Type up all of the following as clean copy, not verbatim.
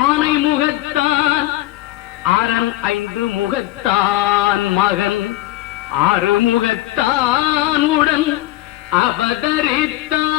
ஆனை முகத்தான் அரண் ஐந்து முகத்தான் மகன் ஆறு முகத்தான் உடன் அவதரித்தான்.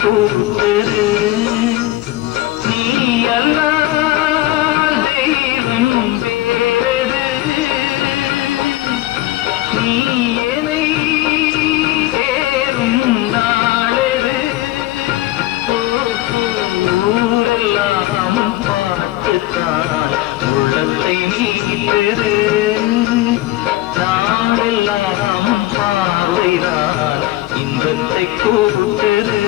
கூட்டுது நீ எல்லாம் தெய்வம் வேறது நீ என்னை சேரும் நாளது ஊரெல்லாம் பார்த்துத்தான் உள்ளத்தை நீட்டது நாளெல்லாம் பார்வைதான் இன்பத்தை கூட்டுது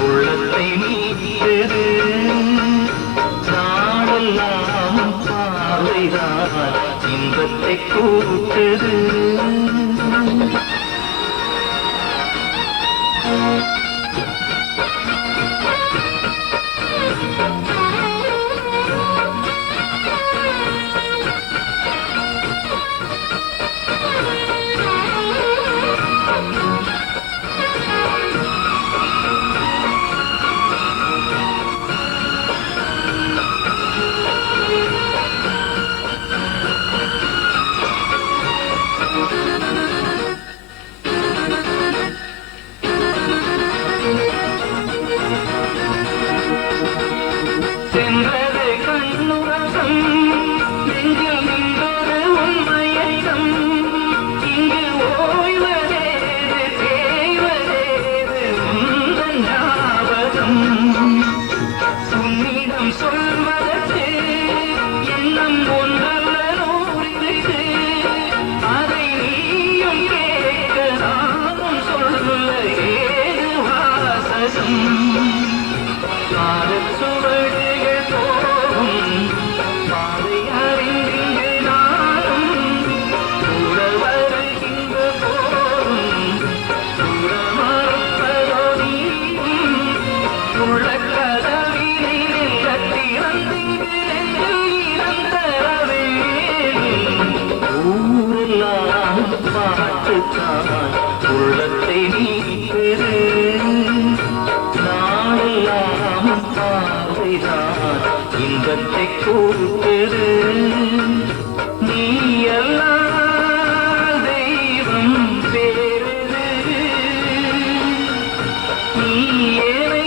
உள்ளத்தை நீட்டது நாளெல்லாம் பார்வைதான் இன்பத்தை கூட்டுது உள்ளத்தை நீட்டது நாளெல்லாம் பார்வைதான் இன்பத்தை கூட்டுது நீ எல்லாம் தெய்வம் வேறது நீ ஏனை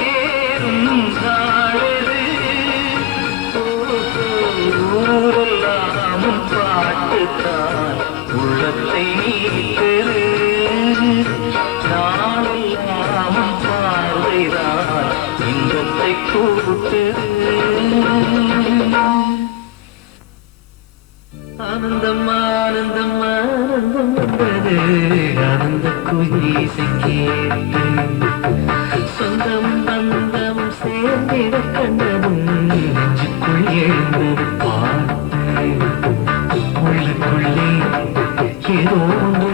சேரும் நாளது ஊரெல்லாம் பாட்டுத்தான் உள்ளத்தை நீட்டது நாளெல்லாம் பார்வைதான் இன்பத்தை கூட்டுது ஆனந்தம் ஆனந்தம் ஆனந்தம் வந்தது ஆனந்த குயிசை கேட்டு சொந்தம் பந்தம் சேர்ந்திட கண்டதும் நெஞ்சுக்குள் எழுந்தது பாட்டு உள்ளுக்குள்ளே ஏதோ ஒன்று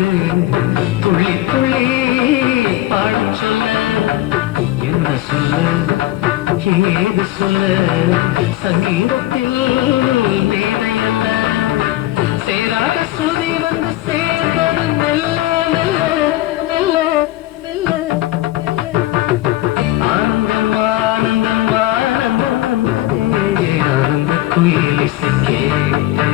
துள்ளி துள்ளி பாடச் சொல்ல என்ன சொல்ல ஏது சொல்ல சங்கீதத்தில் மேதையல்ல சேராத சுதி வந்து சேர்ந்தது மெல்ல மெல்ல மெல்ல மெல்ல ஆனந்தம் ஆனந்தம் ஆனந்தம் ஆனந்த குயிலிசை கேட்ட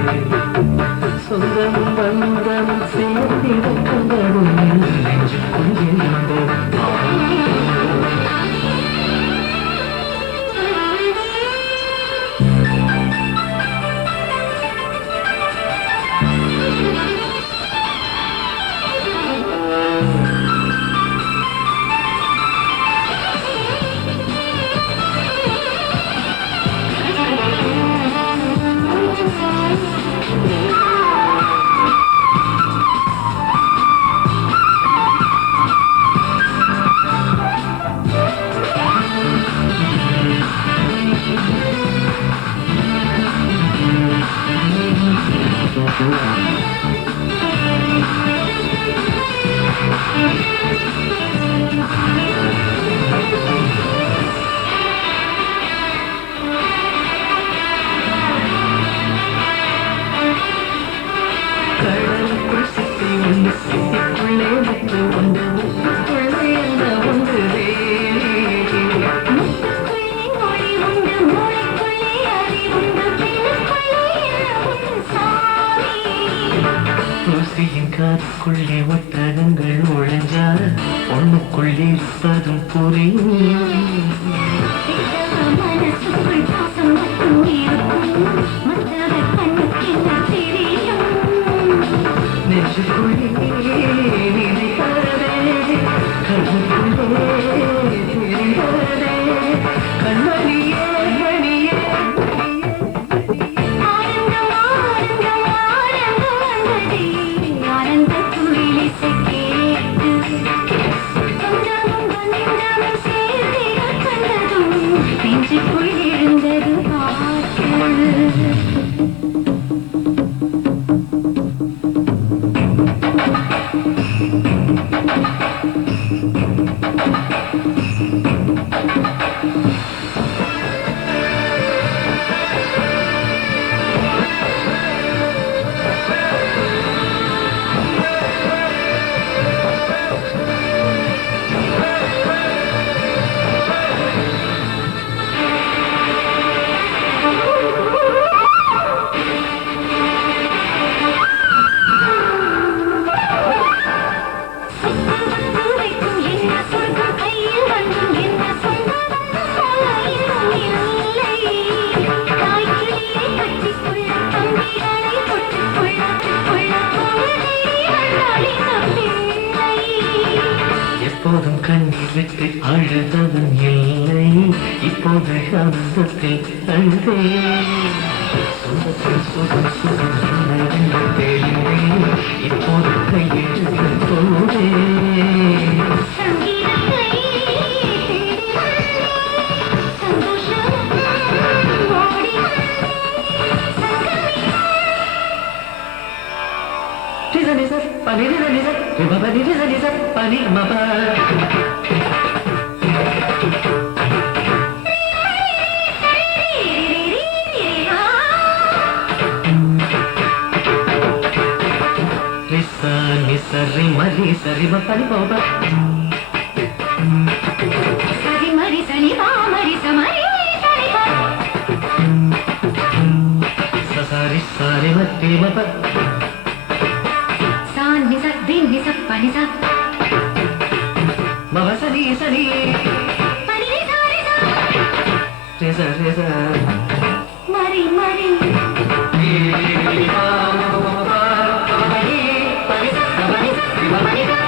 கண்ணுக்குள்ளே ஒட்டகங்கள் நுழைஞ்சால் பொண்ணுக்குள்ளே இருப்பதும் புரியும். மனசுக்குள் பாசம் மட்டும் இருக்கும், மற்றவர் கண்ணுக்கு என்ன தெரியும்? நெஞ்சுக்குள்ளே நினைக்கிறதே, கண்ணுக்குள்ளே தெரிகிறதே, கண்மணியே மணியே. ஆனந்தம் ஆனந்தம் ஆனந்தம் வந்ததே, ஆனந்த குயிலிசை கேட்டு சொந்தமும் பந்தமும் சேர்ந்திட கண்டதும் நெஞ்சுக்குள் எழுந்தது பாட்டு. எப்போதும் கண்ணீர் விட்டு அழுதவன் இல்லை, இப்போது அந்தத்தில் அழுதே. சொந்தத்தில் சுகம் சுகம் என்னவென்று தெரிந்தேன், இப்போது கையெழுத்து போதே. Pani ni ni sa, riba pani ni sa, pani mama. Risa ni sa rima pani mama. Sari mari sani ma mari samari sari ma. Sa sari sari mati mama. Nisa, panisa. Mama sani sani. Panisa, risa. Risa risa. Mari mari. Panisa, panisa, panisa.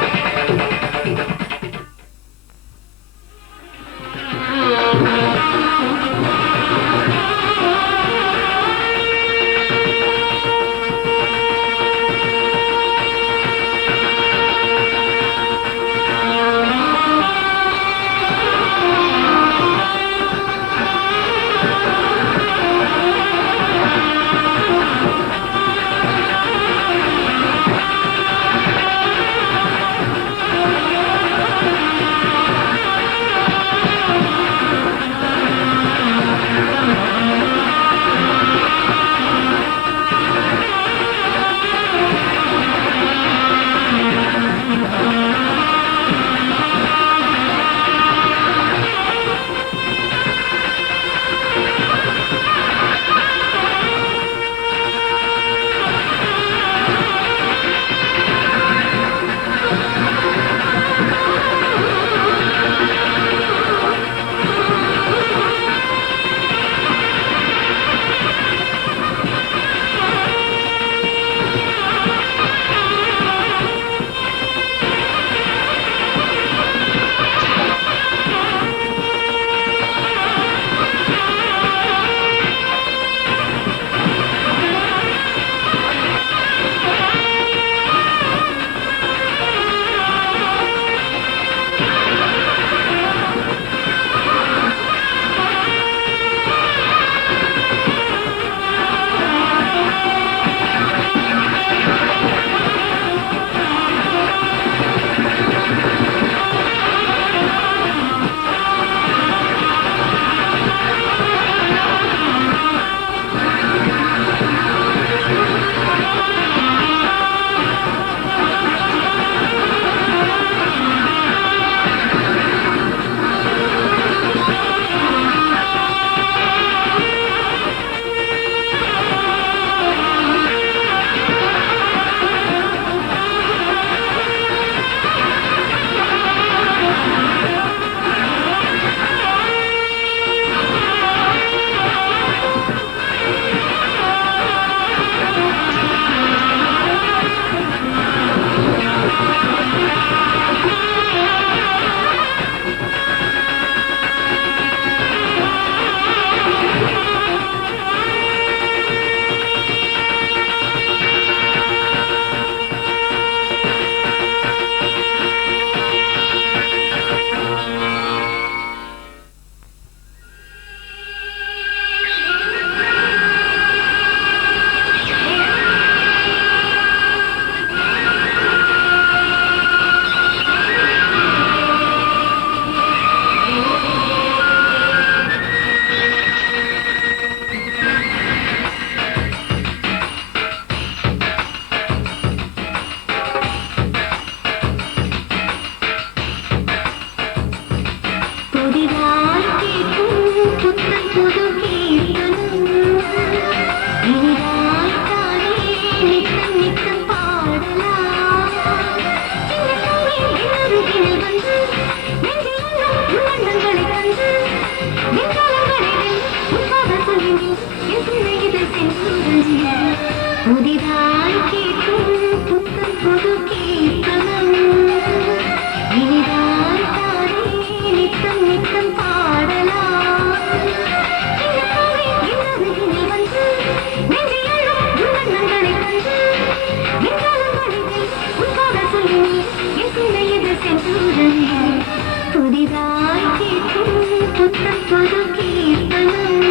நித்தம் புது கீர்த்தனம்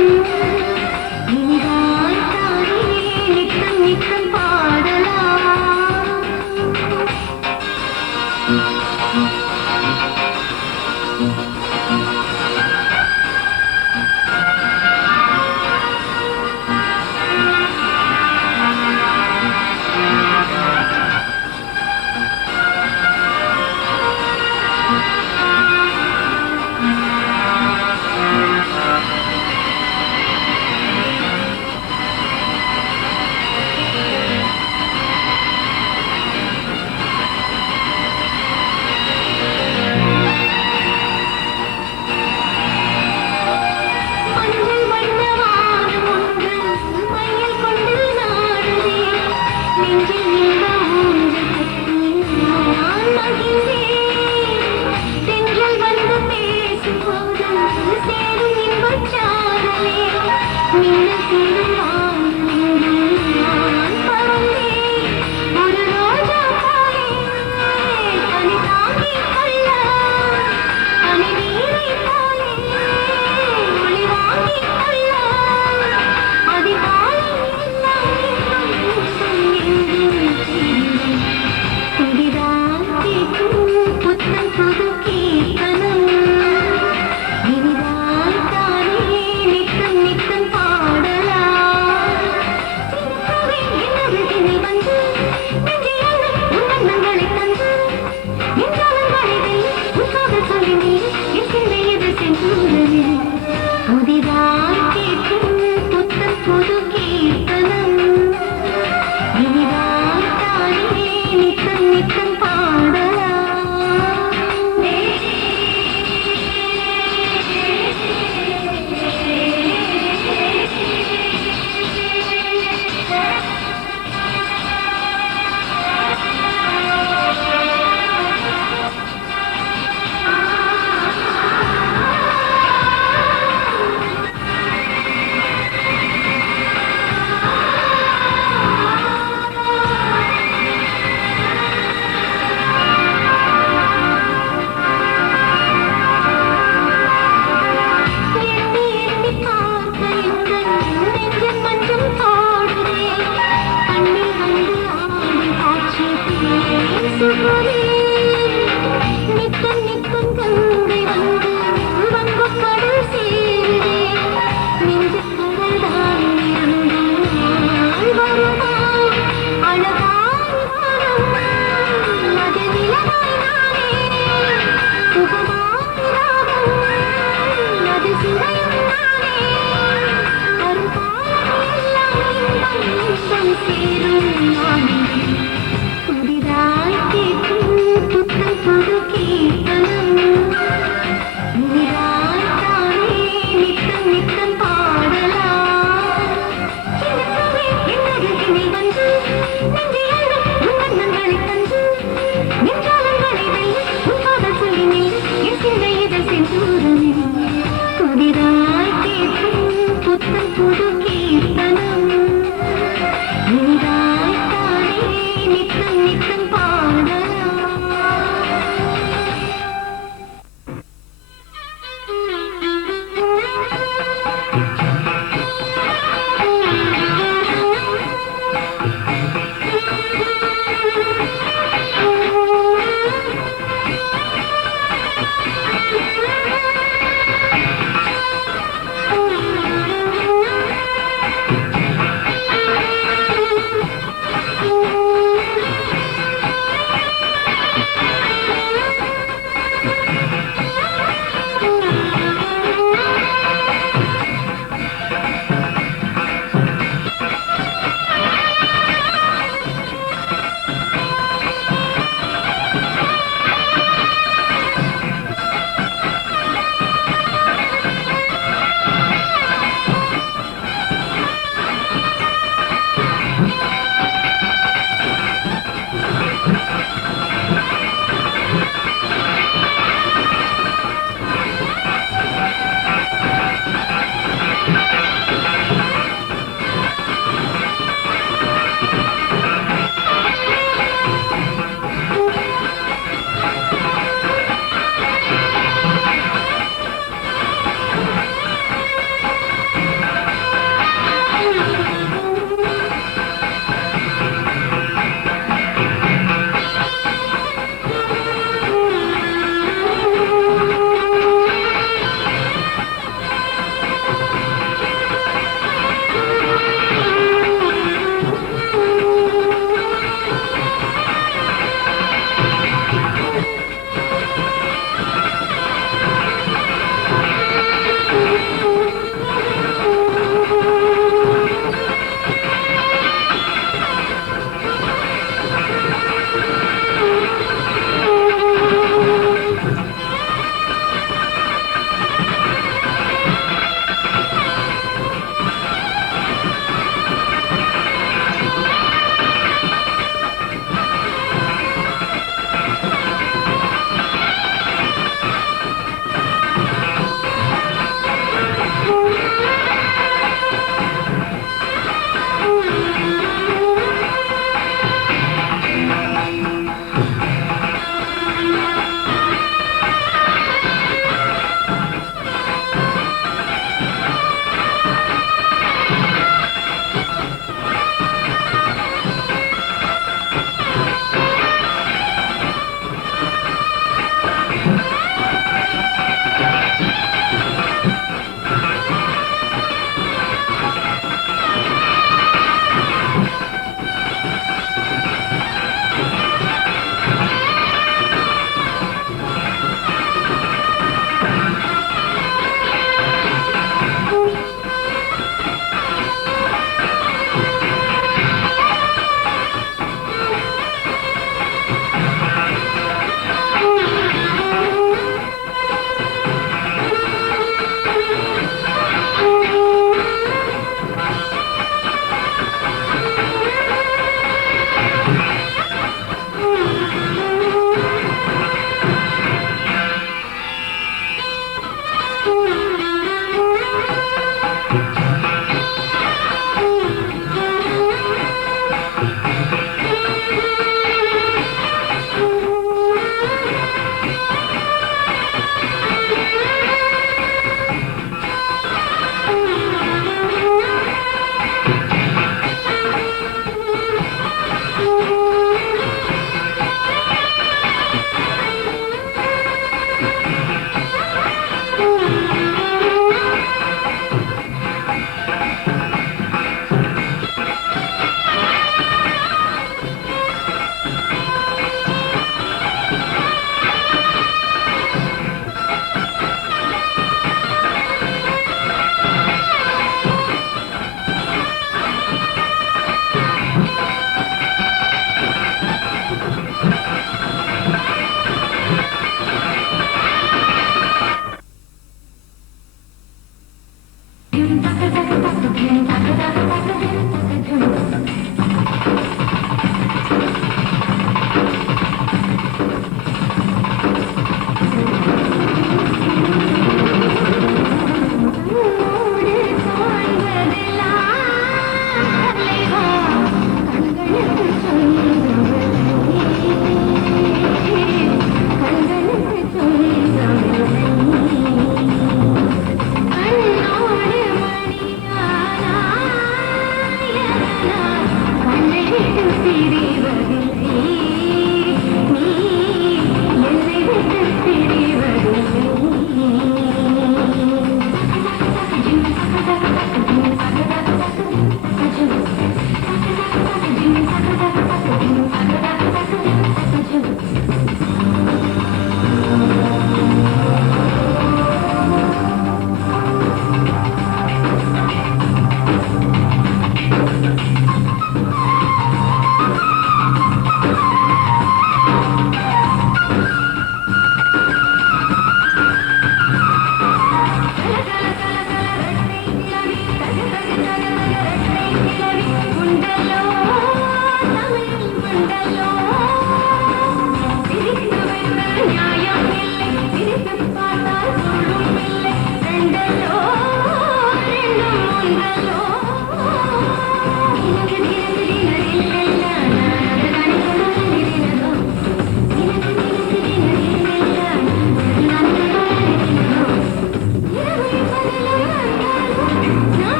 இனிதாய் தானே நித்தம் நித்தம் பாடலாம் நித்தம் நித்தம் பாடலாம்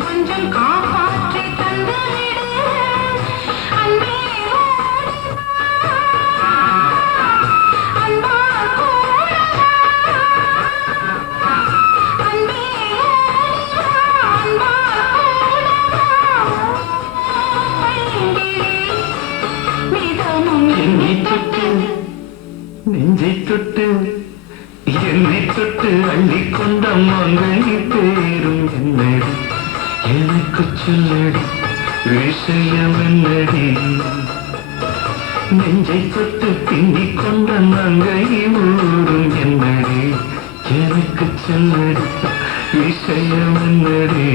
கொஞ்சம் காப்பாற்றி தந்த சொல்லடி விஷயம் என்னடி நெஞ்சை தொட்டு பின்னிக் கொண்ட நங்கை ஊரும் என்னடி எனக்கு சொல்லடி விஷயம் என்னடி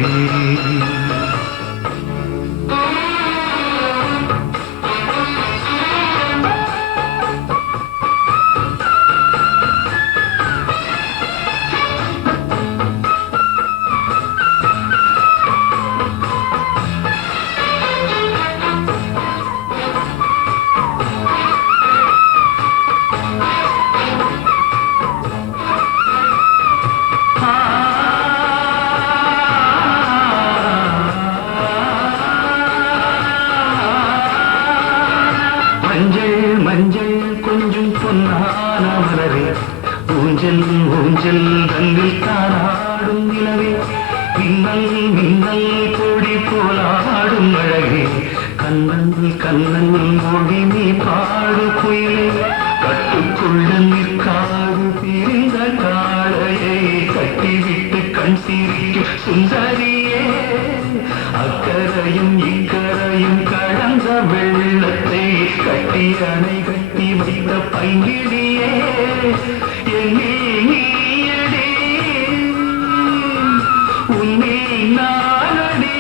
மஞ்சள் மஞ்சள் கொஞ்சம் பொன்னான மலரே ஊஞ்சல் ஊஞ்சல் தங்கில் தாராடும் நிலவே மின்னல் மின்னல் கொடி போலாடும் அழகே கண்ணன் கண்ணன் மொழி நீ பாடு குயிலே கட்டுக்குள்ள நிற்காது பிரிந்த காளையை கட்டிவிட்டு கண் சிரிக்கும் சுந்தரியே அக்கரையும் இக்கரையும் கடந்த வெள்ளத்தை கட்டி அணை கட்டி வைத்த பைங்கிடியே நீயடி உன்னே நானடி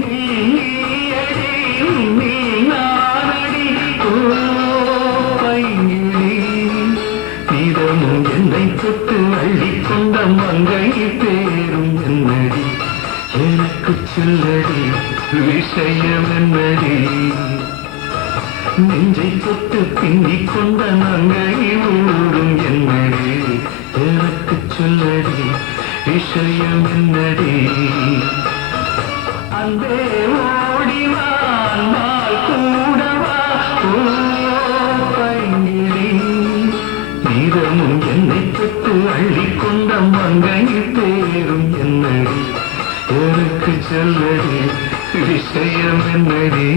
நீயடி உன்னே நானடி ஓ பைங்கிடி நீதமும் என்னை தொட்டு அள்ளிக்கொண்ட மங்கை பேரும் என்னடி எனக்கு சொல்லடி விஷயம் என்னடி நெஞ்சை தொட்டு பின்னிக் கொண்ட நங்கை ஊரும் என்னடி எனக்கு சொல்லடி விஷயம் என்னடி அன்பே ஓடிவான் நாள் கூடவா ஓ பைங்கிடி நீதமும் என்னை தொட்டு அள்ளிக்கொண்ட மங்கை பேரும் என்னடி எனக்கு சொல்லடி விஷயம் என்னடி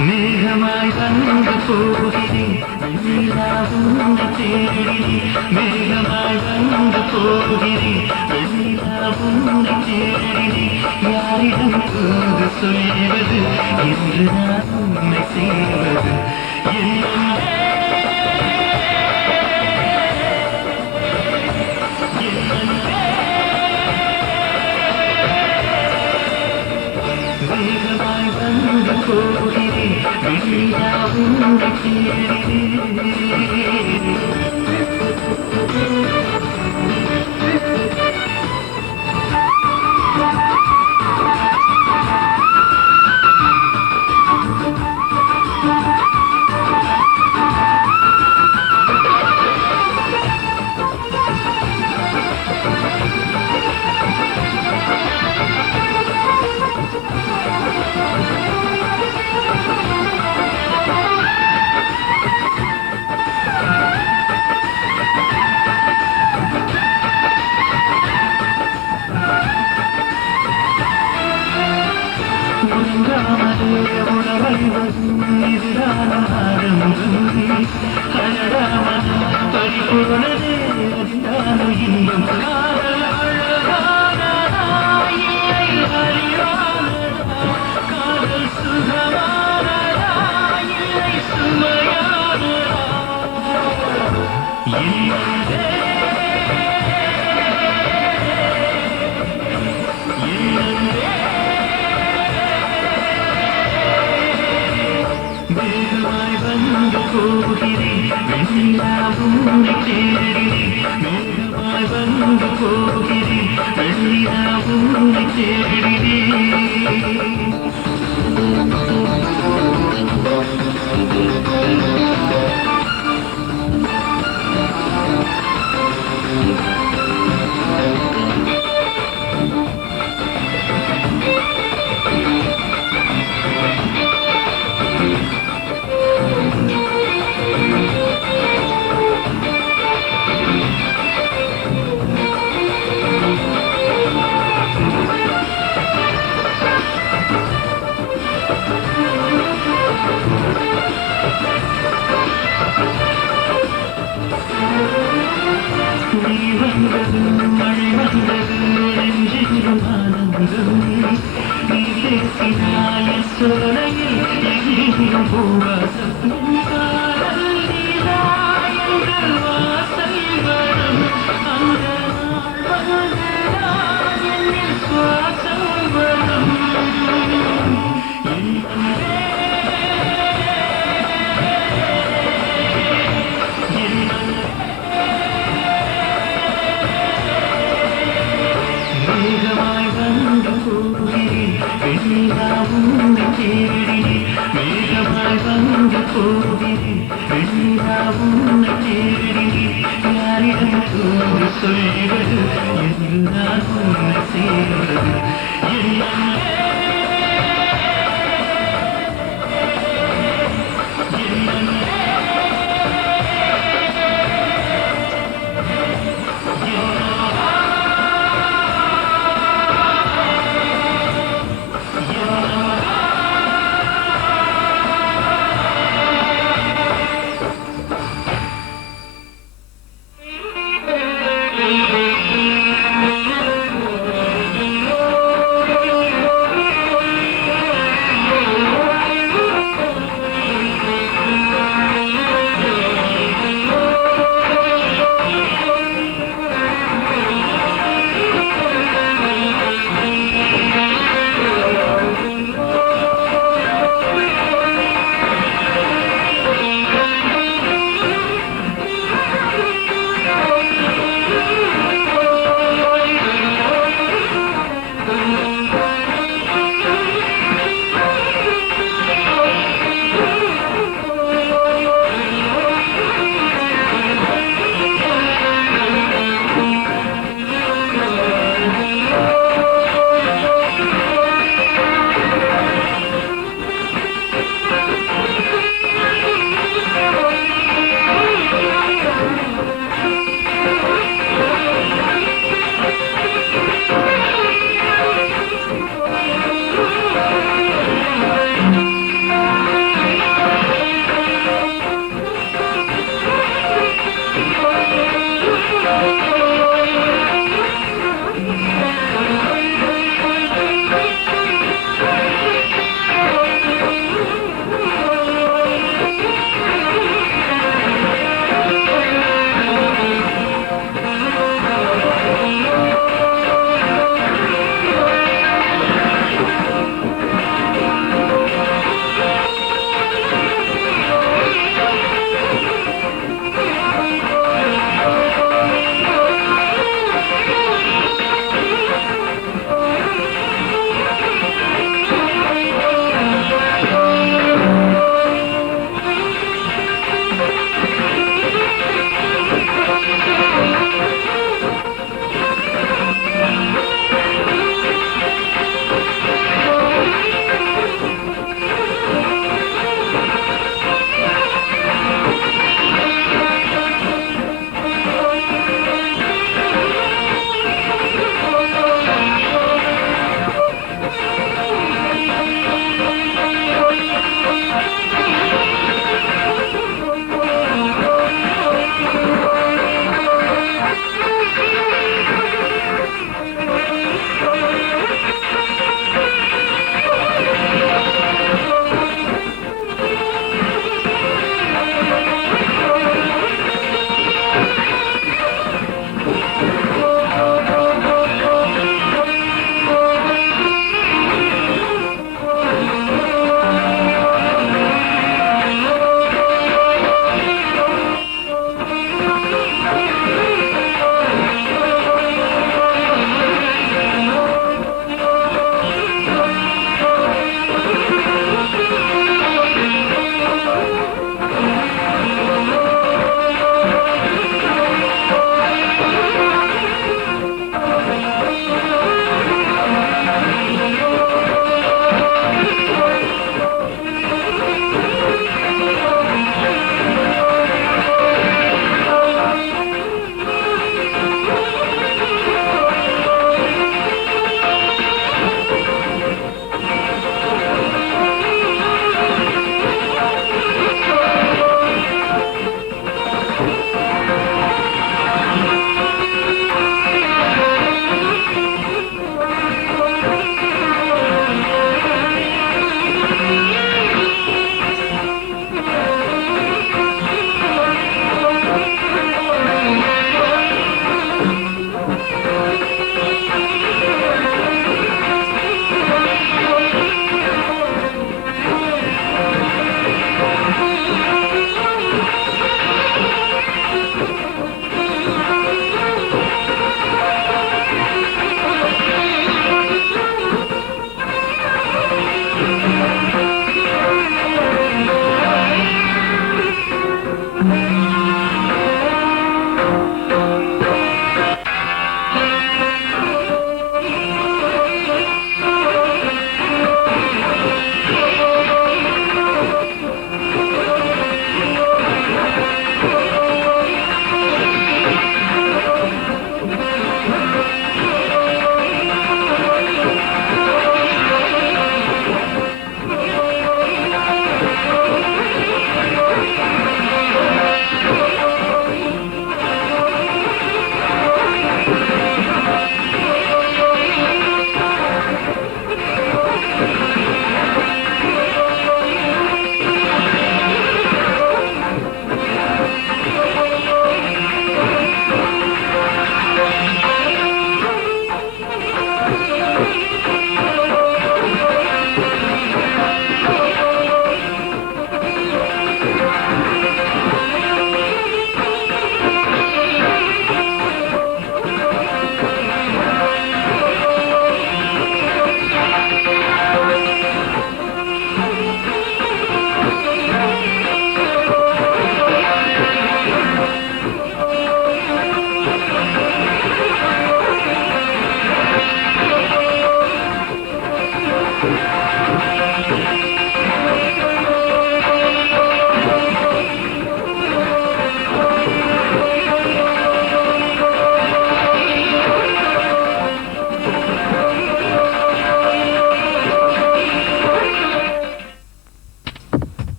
மேகமாய் வந்து போகிறேன் வெண்ணிலாவும் தேடினேன் மேகமாய் வந்து போகிறேன் வெண்ணிலாவும் தேடினேன் யாரிடம் தூது சொல்வது என்று நான் உண்மை செய்வது மேகமாய் வந்து போகிறேன் வெண்ணிலாவும் தேடினேன் நீ வந்தது மழை வந்தது நெஞ்செங்கும் ஆனந்தம் நீ பேசினாய சோலையில் எங்கெங்கும் பூவாசம் காதல் நீதாயங்கள் வாசல் வரும் அந்த நாள் வந்துதான் என்னில் சுவாசம் வரும் மேகமாய் வந்து போகிறேன் வெண்ணிலா உன்னை தேடினேன் மேகமாய் வந்து போகிறேன் வெண்ணிலா உன்னை தேடினேன் யாரிடம் கூறி சொல்வது என்று நான் உன்னை சேர்வது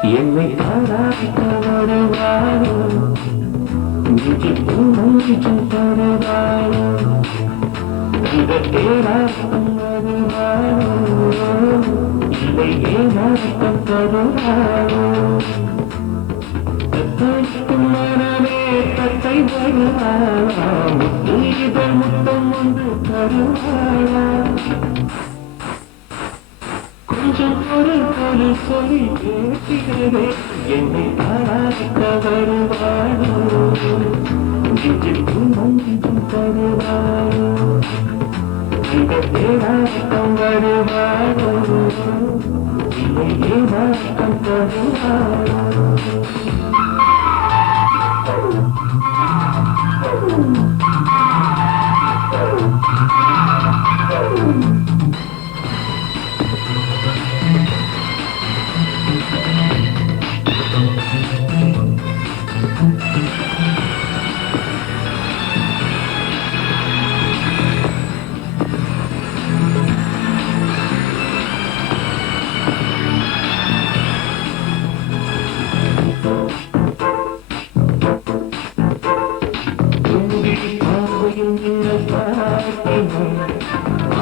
என்னை தாராட்ட வருவாரோ நெஞ்சும் தருவாரோ இந்த தேராட்டம் வருவாரோ இல்லை ஏமாற்றம் தருவாரோ தத்தைக்கும் மனமே தத்தை வருவாரா முத்து இதழ் முத்தம் ஒன்று தருவாரா கொஞ்சம் ஒரு சொல்லி கேட்கிறதே என்னை தாராட்ட வருவாரோ நெஞ்சுக்கும் மஞ்சும் தருவாரோ இந்த தேராட்டம் வருவாரோ இல்லை ஏமாற்றம் தருவாரோ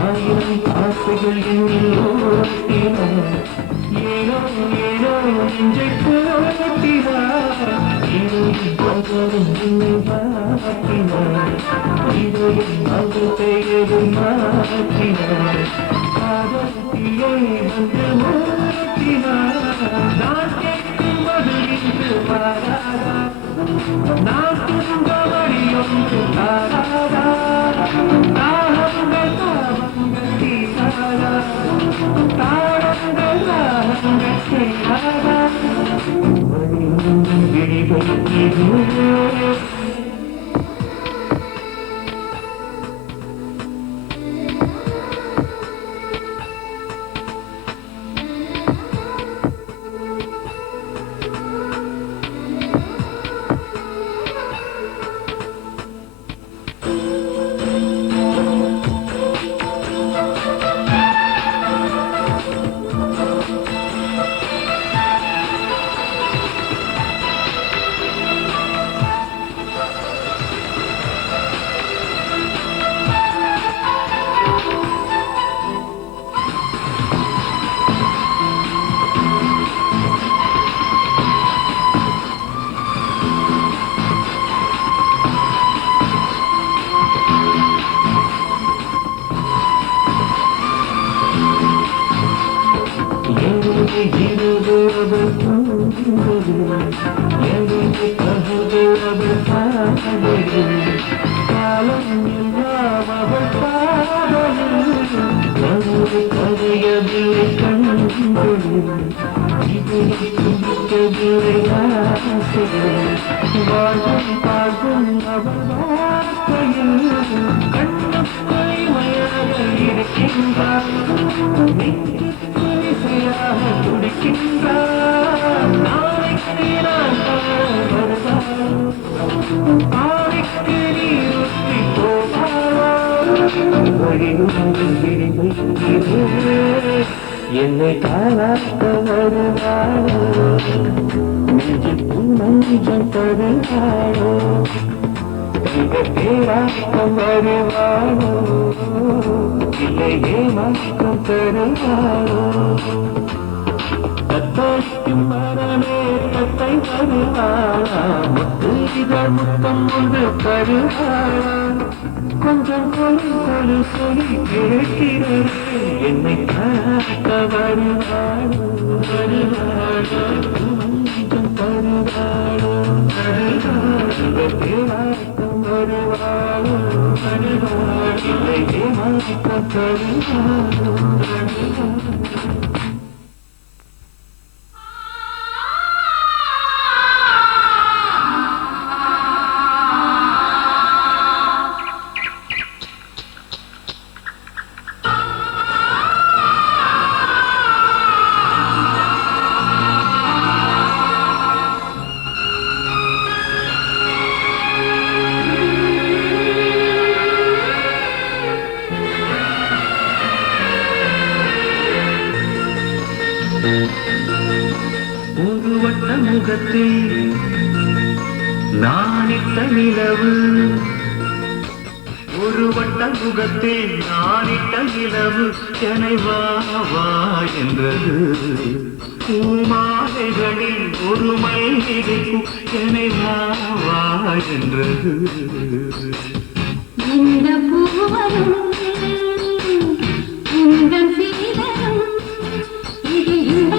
ஆயிரம் ஆசைகள் என்னில் ஓட்டினார் ஏனோ ஏனோ நெஞ்சை போட்டினார் பகரும் என்னை மாற்றினார் இதயம் அது பெயரு மாற்றினார் காதலியை வந்து மூட்டினார் நான் கேட்கும் பதில் இன்று பாராதா நான் துன்ப வழி ஒன்று தாராதா தாரங்கள் தாவங்கள் தீராதா தாரங்கள் தாவங்கள் செய்யாதா வழி ஒன்று விழிகள் என்னை தாராட்ட வருவாரோ நெஞ்சுக்கும் மஞ்சம் தருவாரோ இந்த தேராட்டம் வருவாரோ இல்லை ஏமாற்றம் தருவாரோ தத்தைக்கும் மரமே தத்தை வருவாரா முத்து இதழ் முத்தம் ஒன்று தருவாரா கொஞ்சம் கொடு சொல்லி கேட்கிறது என்னை காட்ட வருவாரோ வருவாரோ கொஞ்சம் தருவாரோ தேவாட்டம் வருவாரோ வருவாரோ இல்லை ஏமாற்றம் தருவாரோ வட்ட முகத்தில் நானிட்ட நிலவு ஒரு வட்ட முகத்தில் நானிட்ட நிலவு என்னை வா வா என்றது பூமாலைகளில் ஒரு மல்லிகைப்பூ என்னை வா வா என்றது இந்த பூவரும் இந்த சீதரும் இது இந்த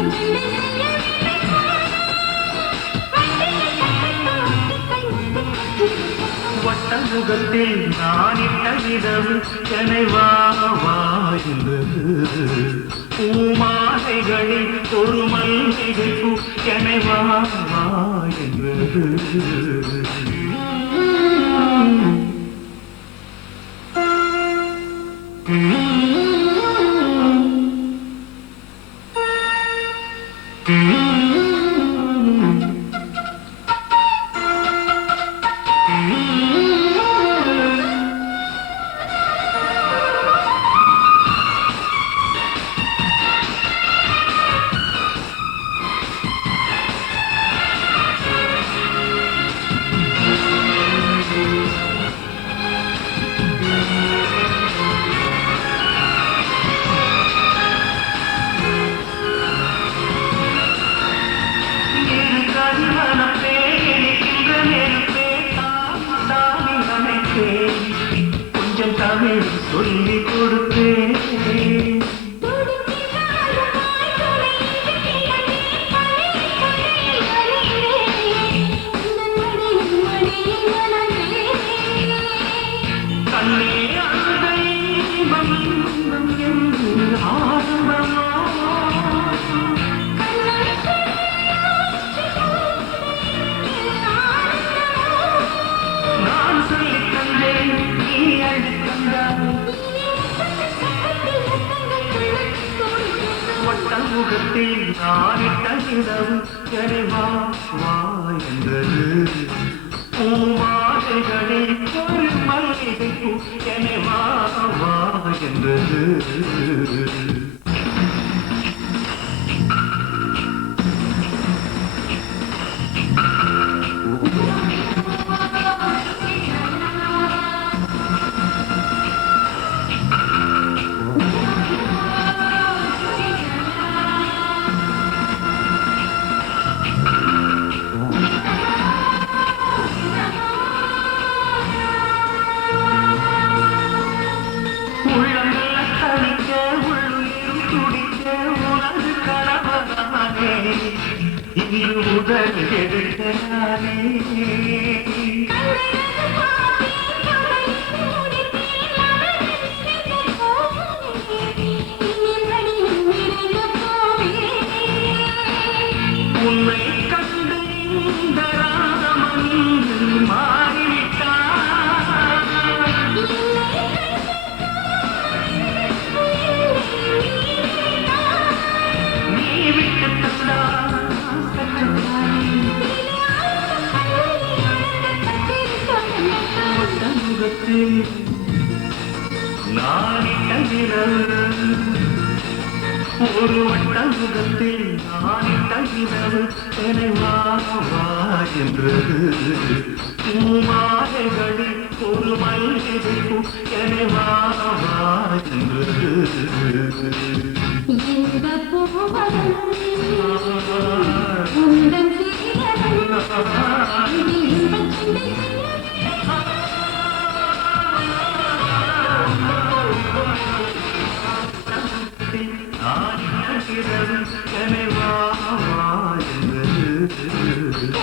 வட்ட முகத்தில் நானிட்ட நிலவு என்னை வா வா என்றது பூமாலைகளில் ஒரு மல்லிகைப்பூ என்னை வா வா என்றது கொஞ்சம் தமிழ் சொல்லிக் கொடுத்தேன் கண்ணே அந்த இன்பம் என்று ஆரம்பமா நான் சொல்லித் தந்தேன் நீ அள்ளித் தந்தாய் வட்ட முகத்தில் நானிட்ட நிலவு என்னை வா வா என்றது பூமாலைகளில் ஒரு மல்லிகைப்பூ என்னை வா வா என்றது உள்ளங்கள் தனிக்க உள்ளுயிர் துடிக்க உனது கணவனானே இன்று முதல் எடுத்தானே உன்னை கண்டு இந்த ராமன் மாறிவிட்டான் நீ விட்டு தந்தாய் வட்ட முகத்தில் நானிட்ட நிலவு ஒரு வட்ட முகத்தில் நானிட்ட நிலவு என்னை வா வா என்றது பூமாலைகளில் ஒரு மல்லிகைப்பூ என்னை வா வா என்றது இந்த பூவரும் உந்தன் சீதரும் இது இந்த என்னை வா வா என்றது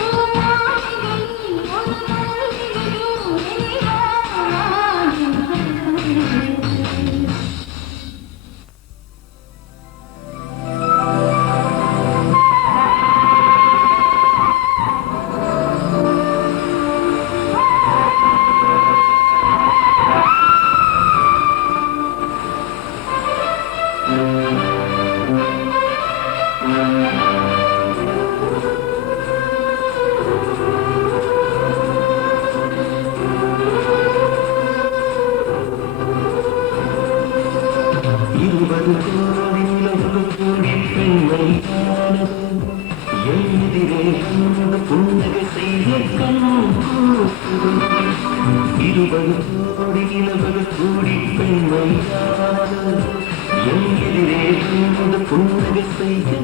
வந்து புன்னகை செய்ய கண் இருபது கோடி நிலவது கூடி பெண்மையாது என் எதிரே வந்து புன்னகை செய்ய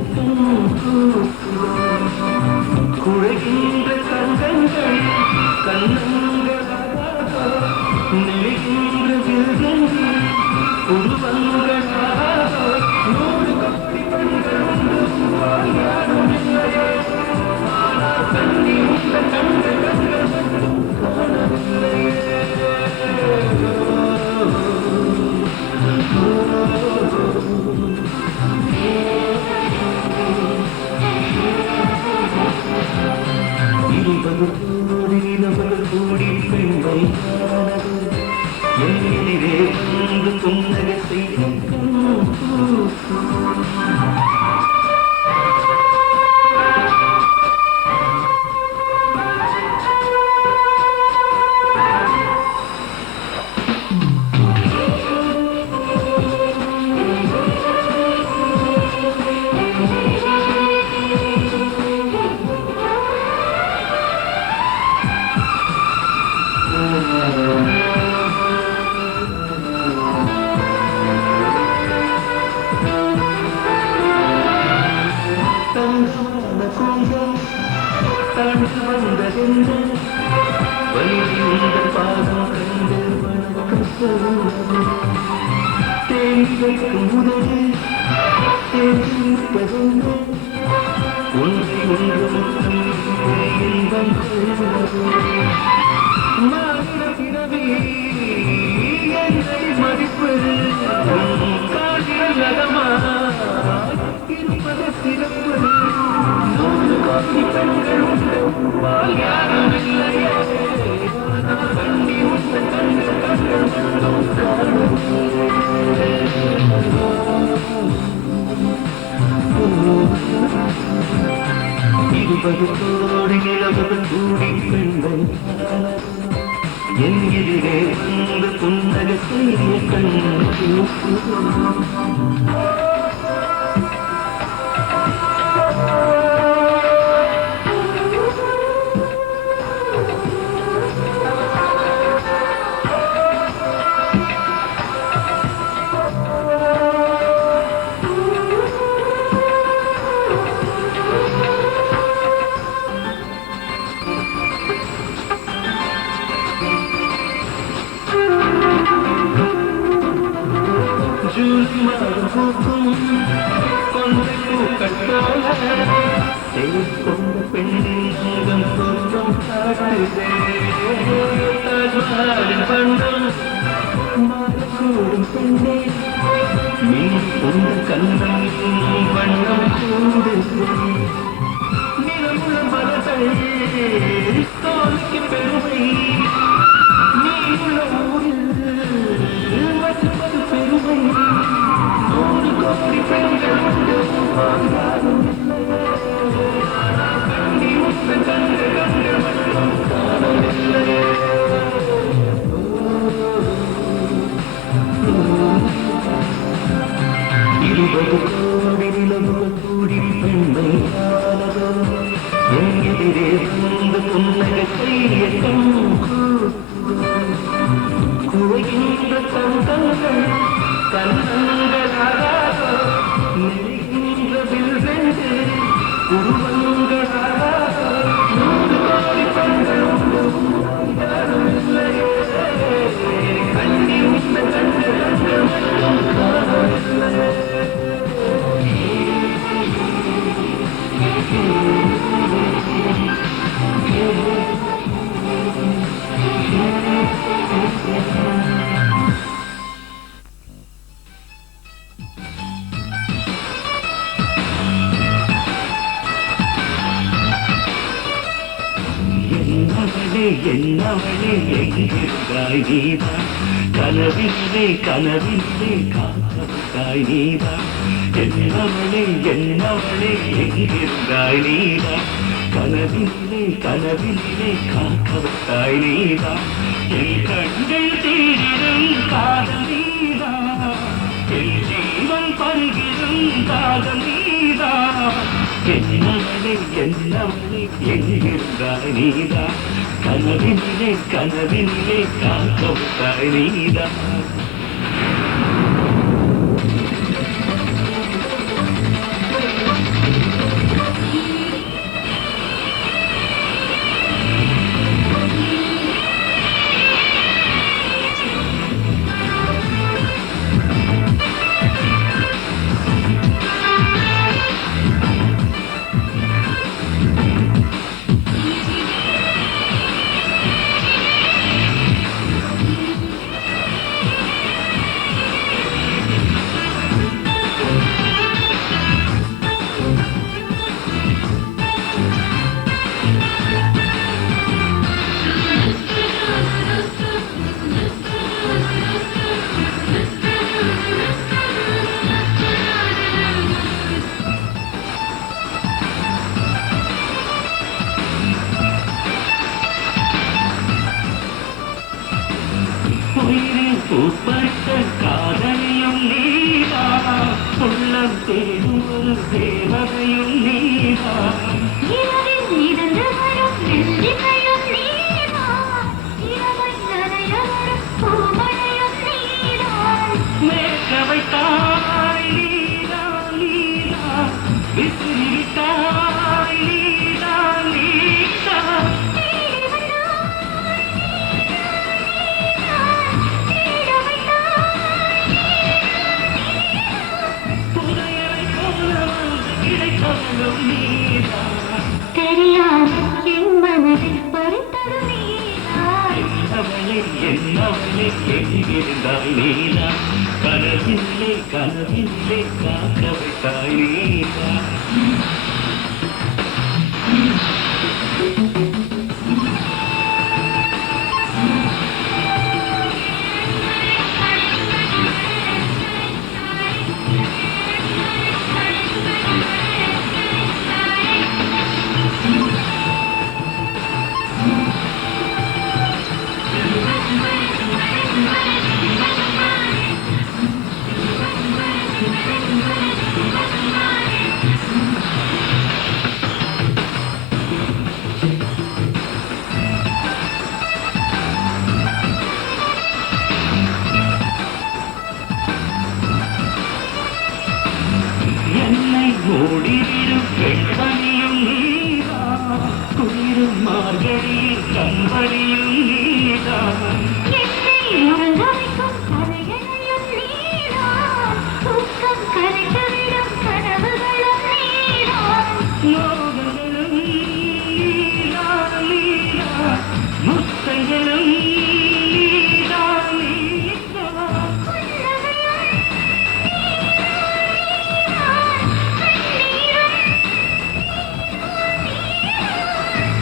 குழைகின்ற கண்கள் கண்ணங்களாக நெளிகின்ற விருதங்கள் உருவங்களாக நூறு கோடி பெண்கள் யாரும் இல்லையே ஆனால் கண்ணி உள்ள கண்கள் காணவில்லையே இருபது கோடி நிலவர்கள் கூடி பெண்மையானது எதிரே வந்து புன்னகை செய்த மதிப்பு இருப்பது சிறப்பு நூறு கோடி பெண்கள் யாரும் இல்லையே கண்ணி உள்ள கண்கள் இருபது கோடி நிலவுகள் கூடி பெண்கள் என் எதிரே வந்து புன்னகை செய்ய கண் கொண்ட பெண்ணின் முகம் சொந்தம் காட்டுதே தாஜ்மஹாலின் பண்டம் மாறக்கூடும் பெண்ணே மின் கொண்ட கண்ணம் வண்ணம் கூடுதே நிலமுள்ள மலர்கள் தோல்விக்கு பெருமை நீ உள்ள ஊரில் மற்றொரு பெருமை நூறு கோடி பெண்கள் உண்டு யாரும் கண்ணி உள்ள கண்கள் மட்டும் காணவில்லையே இருபது கோடி நிலவுகள் கூடி பெண்மையானதோ என் எதிரே வந்து புன்னகை செய்ய குழைகின்ற கண்கள் கண்ணங்களாக நெருகின்ற வில்வென்று உருவங்களாக நூறு கோடி பெண்கள் உண்டு யாரும் இல்லையே கண்ணி உள்ள கண்கள் மட்டும் காணவில்லையே என்னவளே எங்கிருந்தாய் நீதான் கனவிலே கனவிலே காத்தாய் நீதான் என்னவளே எங்கிருந்தாய் நீதான் கனவிலே கனவிலே காத்தாய் நீதான் என் கண்கள் தீரிடும் காதல் நீதான் என் ஜீவன் பருகிடும் காதல் நீதான் என்னவளே என்னவளே எங்கிருந்தாய் நீதான் கனவினிலே கனவினிலே காக்கவிட்டாய் நீதான் உயிரில் பூப்பட்ட காதலியும் நீதா உள்ளம் தேடும் ஒரு தேவதையும் நீதா இரவில் மிதந்து வரும் வெள்ளிக்கையும் நீதா இரவை நனைய வரும் பூமழையும் நீதா மேற்க வைத்தாய் நீதா நீதா விசிறிவிட்டாய் நீதா நீதா தெரியாமல் என் மனதில் பறித்தது நீதா என்னவளே என்னவளே எங்கிருந்தாய் நீதா கனவிலே கனவிலே காக்க வைத்தாய் நீதா என்னை மூடிவிடும் வெண்பனியும் நீதா குளிரும் மார்கழியில் கண்பனியும் நீதா என்னை உறங்க வைக்கும் கரையையும் நீதா தூக்கம் கரைத்துவிடும் கனவுகளும் நீதா மோகங்களும் நீதா நீதா முத்தைகளும் நீதா நீதா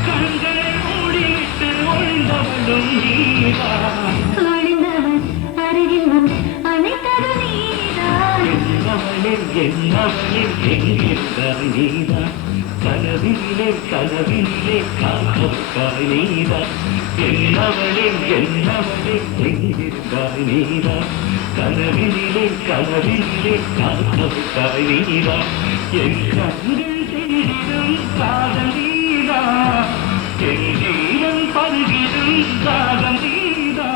கண்களை மூடிவிட்டு ஒழிந்தவளும் நீதா ஒளிந்தவன் அருகில் வந்து அணைத்தது நீதா என்னவளே என்னவளே எங்கிருந்தாய் நீதா கனவிலே கனவிலே காக்கவிட்டாய் நீதா என்னவளே என்னவளே எங்கிருந்தாய் நீதா கனவிலே கனவிலே காக்கவிட்டாய் நீதா என் கண்கள் தேடிடும் காதல் நீதா என் ஜீவன் பருகிடும் காதல் நீதா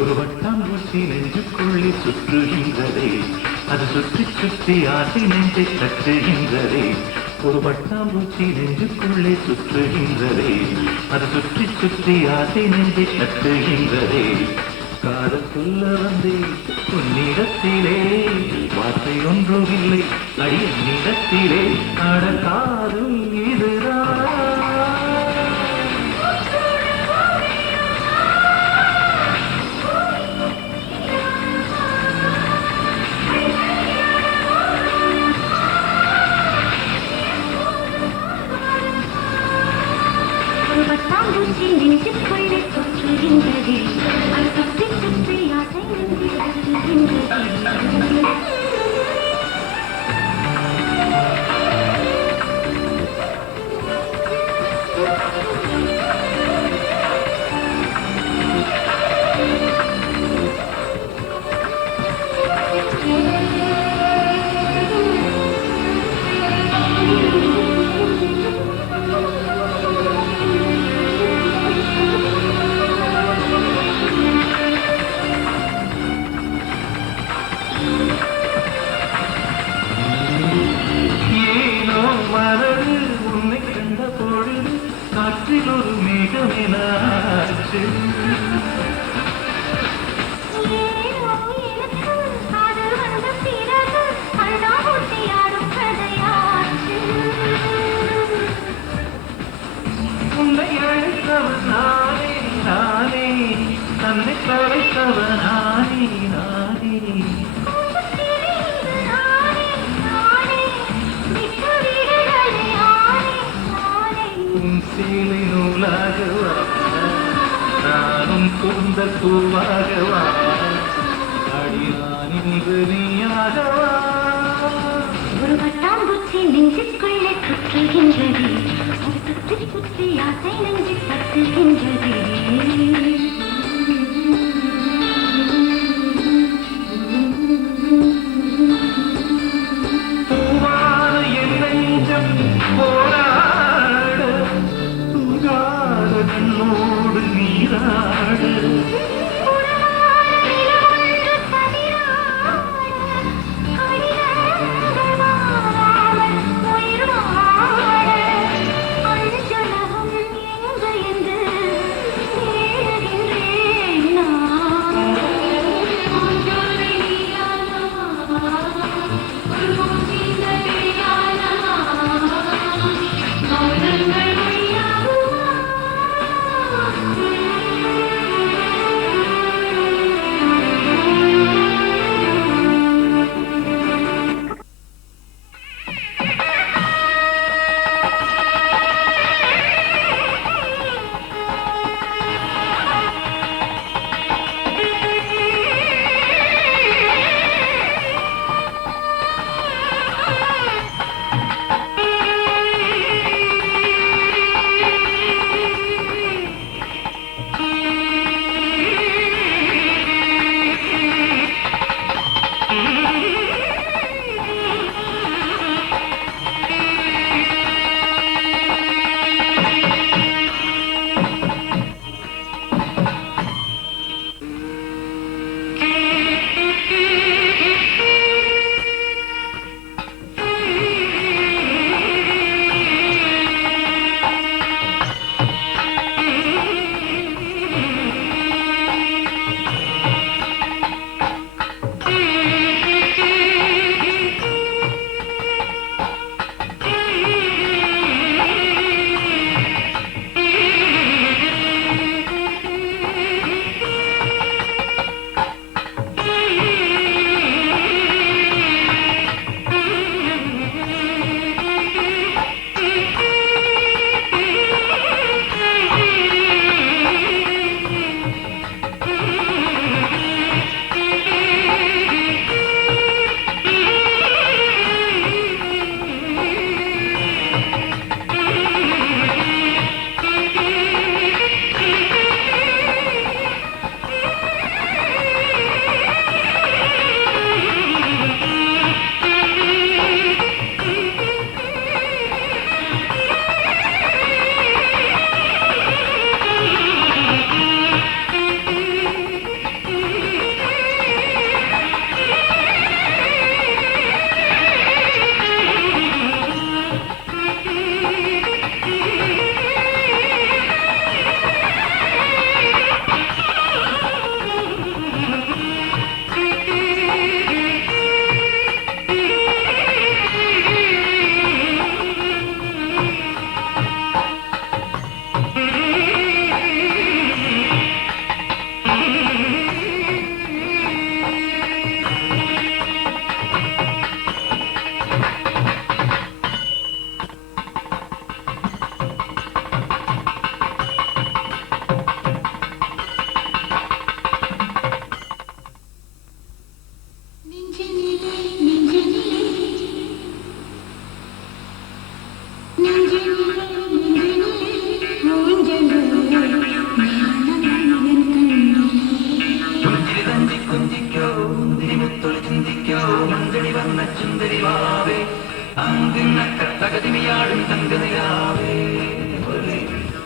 ஒரு வட்டாம்பூச்சி நெஞ்சுக்குள்ளே சுற்றுகின்றதே, அது சுற்றி சுற்றி ஆசை நெஞ்சை தட்டுகின்றதே. ஒரு வட்டாம்பூச்சி நெஞ்சுக்குள்ளே சுற்றுகின்றதே, அது சுற்றி சுற்றி ஆசை நெஞ்சை தட்டுகின்றதே. காதல் சொல்ல வந்தே உன்னிடத்திலே, வார்த்தை ஒன்றும் இல்லை அடியிடத்திலே. அட காதல் இதுதான். பட்டாம்பூச்சி நெஞ்சுக்குள்ளே சுற்றுகின்றதே, அது சுற்றி சுற்றி ஆசை நெஞ்சை தட்டுகின்றதே. காற்றில் ஒரு மேகமெனாச்சு, உன்னை அழைத்தவன் நானே நானே, தன்னை கரைத்தவன் நானே நானே. உன் சேலை நூலாகவா, நானும் கூந்தல் பூவாகவா. കൊഞ്ചിക്കോ മുന്തിരി മുത്തൊളി ചിന്തിക്കോ മഞ്ചണി വന്ന ചുന്ദരി വാവേ അങ്കിണ്ണക്കത്തകതിമിയാടും തങ്കനിലാവേ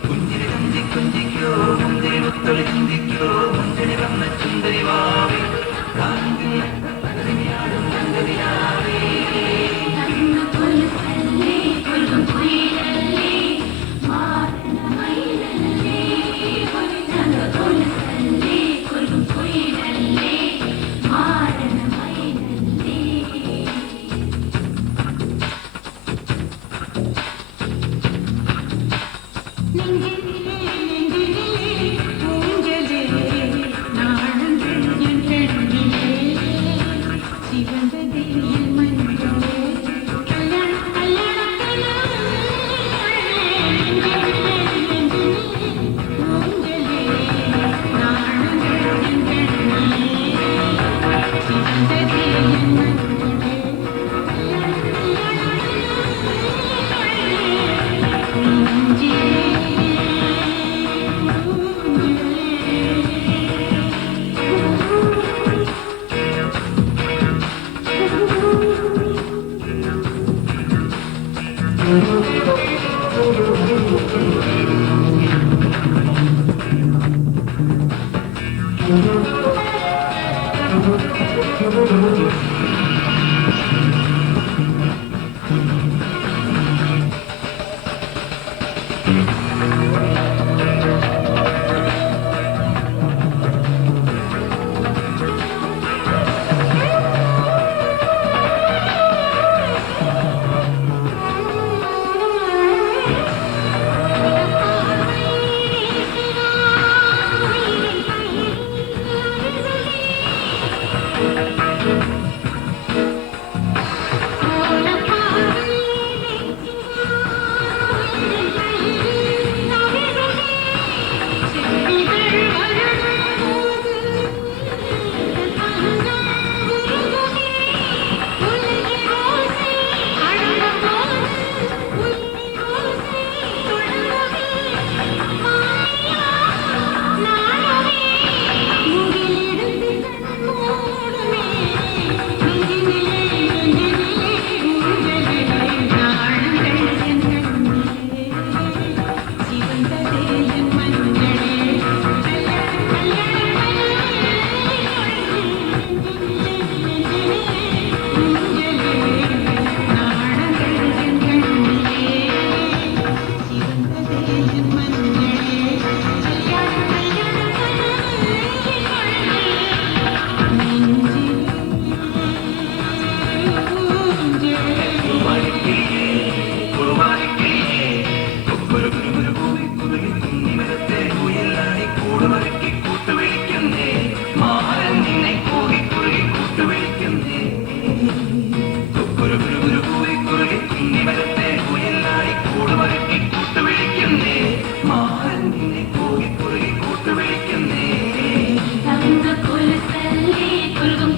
കുഞ്ചിരി കൊഞ്ചിക്കോ മുന്തിരി മുത്തൊളി ചിന്തിക്കോ മഞ്ചണി വന്ന ചുന്ദരി വാവേ അങ്കിണ്ണക്കത്തകതിമിയാടും തങ്കനിലാവേ Thank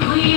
you.